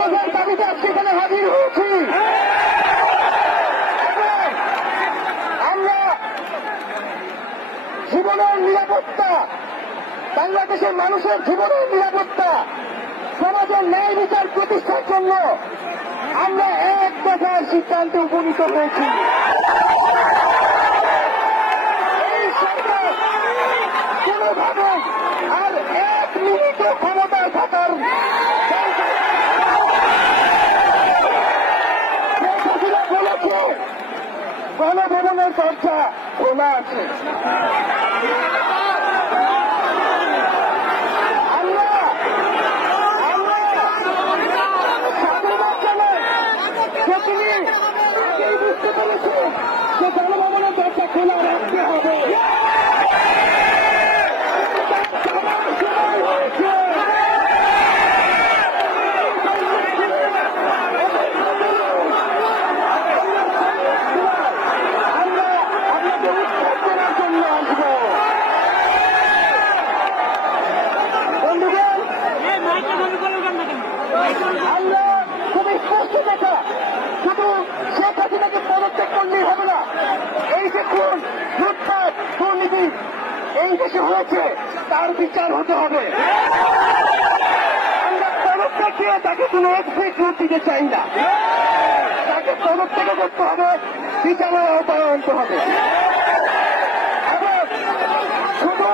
অত্যাচার দাবিতে সেখানে হাজির হয়েছি। আমরা জীবনের নিরাপত্তা, বাংলাদেশের মানুষের জীবনের নিরাপত্তা, সমাজের ন্যায় বিচার প্রতিষ্ঠার জন্য আমরা এক দফার সিদ্ধান্তে উপনীত হয়েছি। এই সরকার কোনোভাবে আর এক মিনিটও ক্ষমতায় থাকার বলেছে গণভবনের দরজা খোলা আছে। বুঝতে পেরেছে যে গণভবনের দরজা খোলা রাখতে হবে। আমরা আপনাদের উৎখাত করার জন্য আসবো। বন্ধুগণ, আমরা খুবই স্পষ্ট কথা, শুধু শেখ হাসিনাকে পদত্যাগ করলেই হবে না। এই যে খুন, লুটপাট, দুর্নীতি এই দেশে হয়েছে তার বিচার হতে হবে। আমরা পদত্যাগ দিয়ে তাকে কোনো এক্সিট দিতে চাই না। তাকে পদত্যাগ করতে হবে, বিচারের আওতায় আনতে হবে। এবং শুধু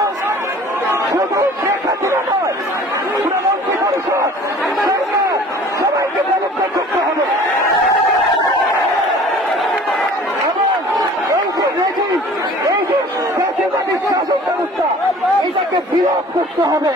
শেখ হাসিনা নয়, পুরো মন্ত্রী পরিষদ, সরকার সবাইকে পদত্যাগ করতে হবে। এই যে জাতীয়তাবাদী শাসন ব্যবস্থা, এইটাকে বিরোধ করতে হবে।